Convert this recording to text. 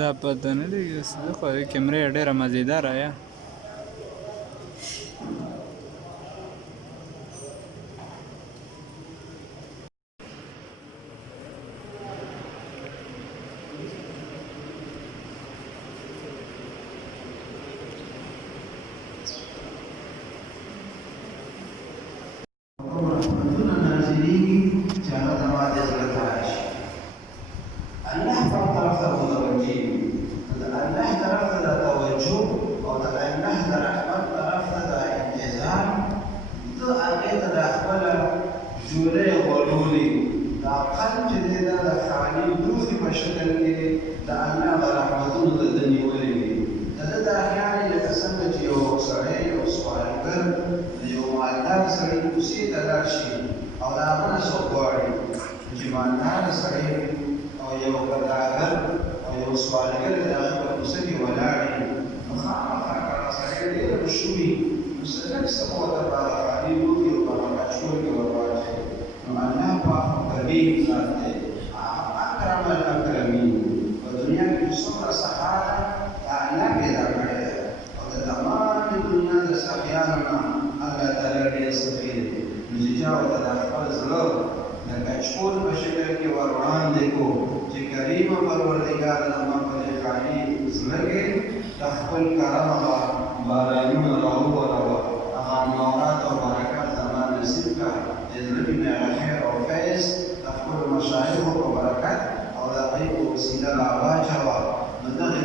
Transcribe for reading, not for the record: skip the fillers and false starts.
دا پته نه لګي څه خو کیمرې ډېره مزیداره یا جوړې غوړولې دا قلب چې دی دا د خالي دوخي په شکل کې د الله د رحمتونو د ده نیولې وي د ده دا خیال یې لکه څنګه چې یو سړی یو سوالګر د یو مالدار سړي کوڅې ته لاړ شي او د هغه نه څوک غواړي چې مالدار سړی او یو ګداګر او یو سوالګر د هغه په کوڅه کې ولاړ وي نو خامخا هغه سړی ډېر شوي نو څه لږ څه مو ورته په هغه خالي دوخي او په هغه کچکول کې ورواچوي الله پاک کریم ذات دی اکرم الاکرمین په دنیا کې څومره سخا ده دا الله پیدا کړی دی او د تمامې دنیا د سخیانو نه الله تعالی ډېر سخي دی نو چې چا ورته د خپل زړه د کچکول په شکل کې ور وړاندې کړو چې کریمه پروردګار زما په دې خالي زړه کې د خپل کرمه بارانونه راووروه هغه انوارات او برکات زما نصیب کړه زړه کې مې خیر او فیض د خپلو مشایخو په برکت او د هغوی په وسیله راواچوه نو دغې